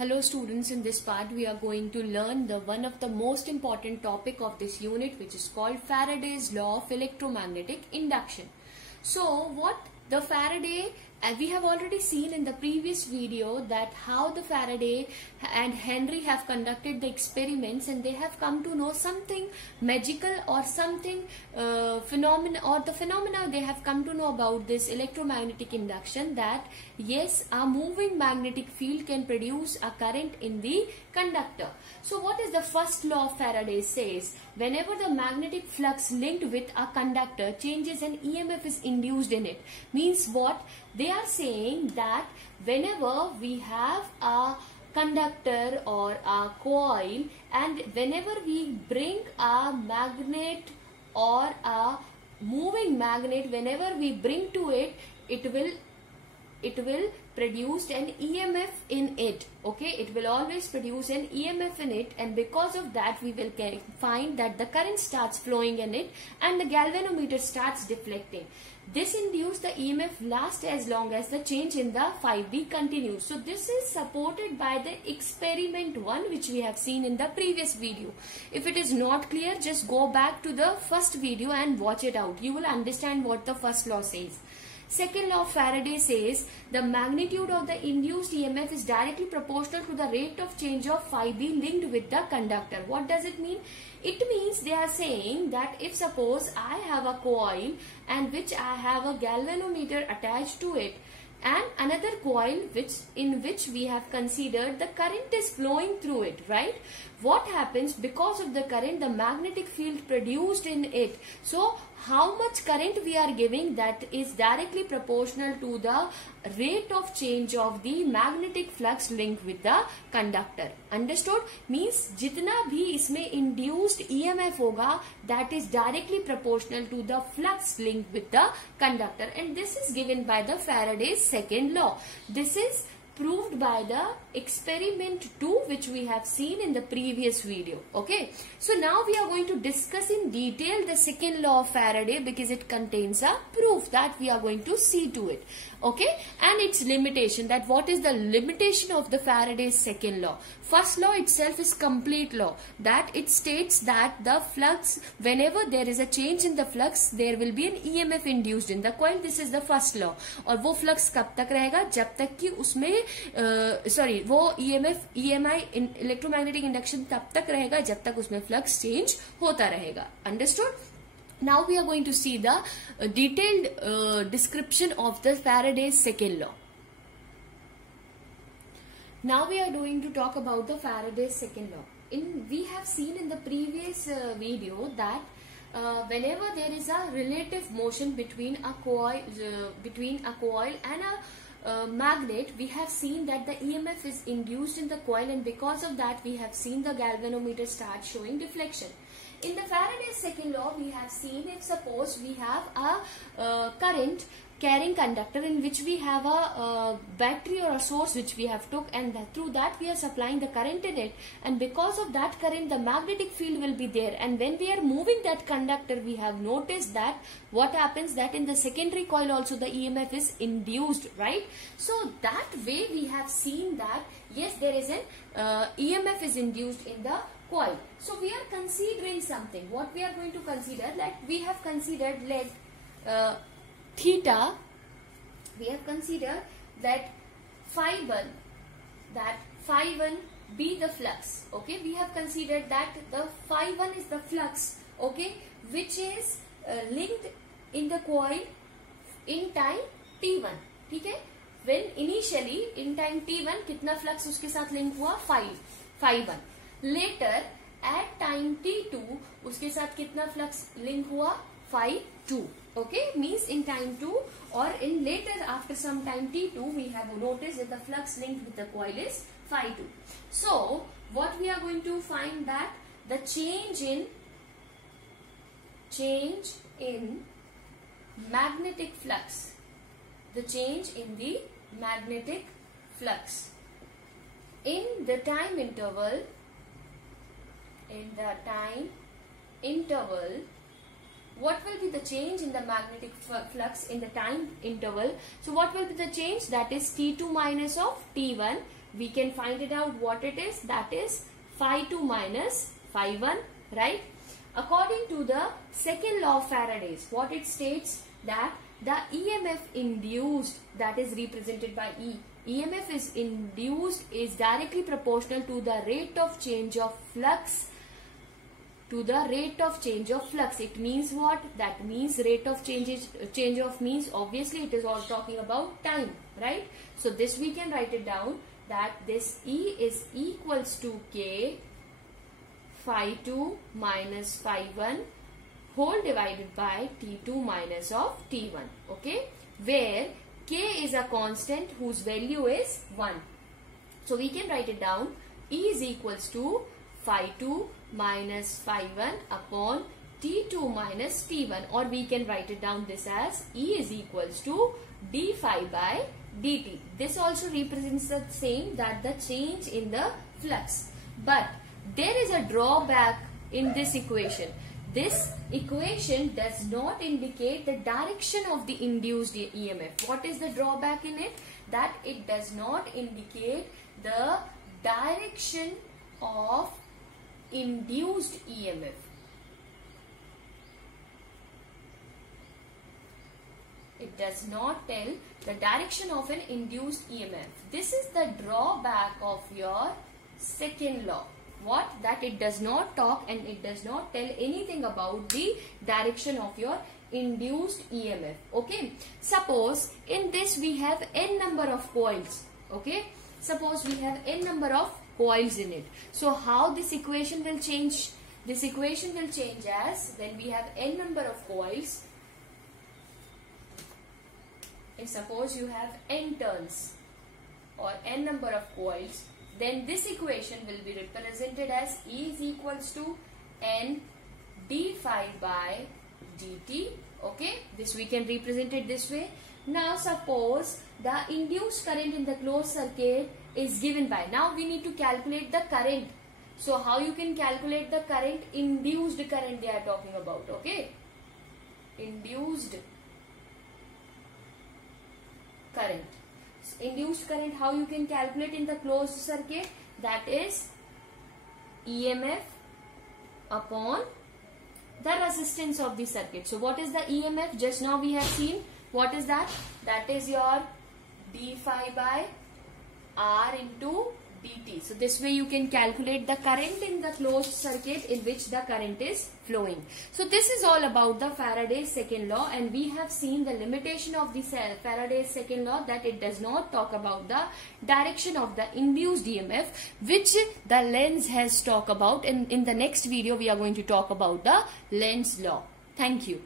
Hello students, in this part we are going to learn the one of the most important topic of this unit, which is called Faraday's law of electromagnetic induction. So what the Faraday, we have already seen in the previous video that how the Faraday and Henry have conducted the experiments and they have come to know something magical or something phenomena they have come to know about this electromagnetic induction, that yes, a moving magnetic field can produce a current in the conductor. So what is the first law of Faraday? Says whenever the magnetic flux linked with a conductor changes, an EMF is induced in it. Means what? They are saying that whenever we have a conductor or a coil and whenever we bring a magnet or a moving magnet, whenever we bring to it, it will produce an EMF in it. Okay, it will always produce an EMF in it, and because of that we will find that the current starts flowing in it and the galvanometer starts deflecting. This induced the EMF lasts as long as the change in the 5B continues. So this is supported by the experiment 1, which we have seen in the previous video. If it is not clear, just go back to the first video and watch it out. You will understand what the first law says. Second law of Faraday says the magnitude of the induced EMF is directly proportional to the rate of change of phi b linked with the conductor. What does it mean? It means they are saying that if suppose I have a coil and which I have a galvanometer attached to it, and another coil in which we have considered the current is flowing through it, right? What happens? Because of the current, the magnetic field produced in it. So how much current we are giving, that is directly proportional to the rate of change of the magnetic flux linked with the conductor. Understood? Means जितना भी इसमें induced EMF होगा, that is directly proportional to the flux linked with the conductor, and this is given by the Faraday's second law. This is proved by the experiment 2, which we have seen in the previous video. Okay, so now we are going to discuss in detail the second law of Faraday, because it contains a proof that we are going to see to it. Okay, and its limitation, that what is the limitation of the Faraday's second law. First law itself is complete law, that it states that the flux, whenever there is a change in the flux, there will be an EMF induced in the coil. This is the first law. और वो flux कब तक रहेगा? जब तक कि उसमें वो EMI electromagnetic induction तब तक रहेगा जब तक उसमें flux change होता रहेगा. Understood? Now we are going to see the detailed description of the Faraday's second law. Now we are going to talk about the Faraday's second law. We have seen in the previous video that whenever there is a relative motion between a coil and a magnet, we have seen that the EMF is induced in the coil, and because of that we have seen the galvanometer start showing deflection. In the Faraday's second law, we have seen if suppose we have a current carrying conductor in which we have a battery or a source which we have took, and through that we are supplying the current in it, and because of that current the magnetic field will be there, and when we are moving that conductor we have noticed that what happens, that in the secondary coil also the EMF is induced, right? So that way we have seen that yes, there is an EMF is induced in the coil. So we are considering something. What we are going to consider, like we have considered theta, we have considered that phi 1 be the flux. Okay, we have considered that the phi 1 is the flux, okay, which is linked in the coil in time t1. ठीक है, when initially in time t1 कितना flux उसके साथ link हुआ? phi 1. later at time t2 उसके साथ कितना flux link हुआ? phi 2. Okay, means in time 2 or in later after some time t2 we have noticed that the flux linked with the coil is phi 2. So what we are going to find, that the change in magnetic flux, the change in the magnetic flux in the time interval, what will be the change in the magnetic flux in the time interval? So what will be the change? That is T2 minus of T1 we can find it out what it is. That is phi 2 minus phi 1, right? According to the second law of Faraday's, what it states that the EMF induced, that is represented by E, EMF is induced is directly proportional to the rate of change of flux. To the rate of change of flux. It means what? That means rate of change of means obviously it is all talking about time, right? So this we can write it down that this E is equals to K phi 2 minus phi 1 whole divided by T2 minus of T1, okay, where K is a constant whose value is 1. So we can write it down, E is equals to phi 2 minus phi 1 upon T2 minus T1, or we can write it down this as E is equals to d phi by dt. This also represents the same, that the change in the flux. But there is a drawback in this equation. This equation does not indicate the direction of the induced EMF. What is the drawback in it? That it does not indicate the direction of induced EMF. It does not tell the direction of an induced EMF. This is the drawback of your second law. What? That it does not talk and it does not tell anything about the direction of your induced EMF. Okay. Suppose in this we have n number of coils. Okay. Suppose we have n number of coils in it. So how this equation will change? This equation will change as when we have n number of coils. If suppose you have n turns or n number of coils, then this equation will be represented as E is equals to n d phi by dt. Okay, this we can represent it this way. Now suppose the induced current in the closed circuit is given by, now we need to calculate the current. So how you can calculate the current? Induced current they are talking about. Okay, induced current. Induced current, how you can calculate in the closed circuit? That is EMF upon the resistance of the circuit. So what is the EMF? Just now we have seen. What is that? That is your d phi by R into dt. So this way you can calculate the current in the closed circuit in which the current is flowing. So this is all about the Faraday's second law, and we have seen the limitation of the Faraday's second law, that it does not talk about the direction of the induced EMF, which the Lenz has talked about. And in the next video we are going to talk about the Lenz law. Thank you.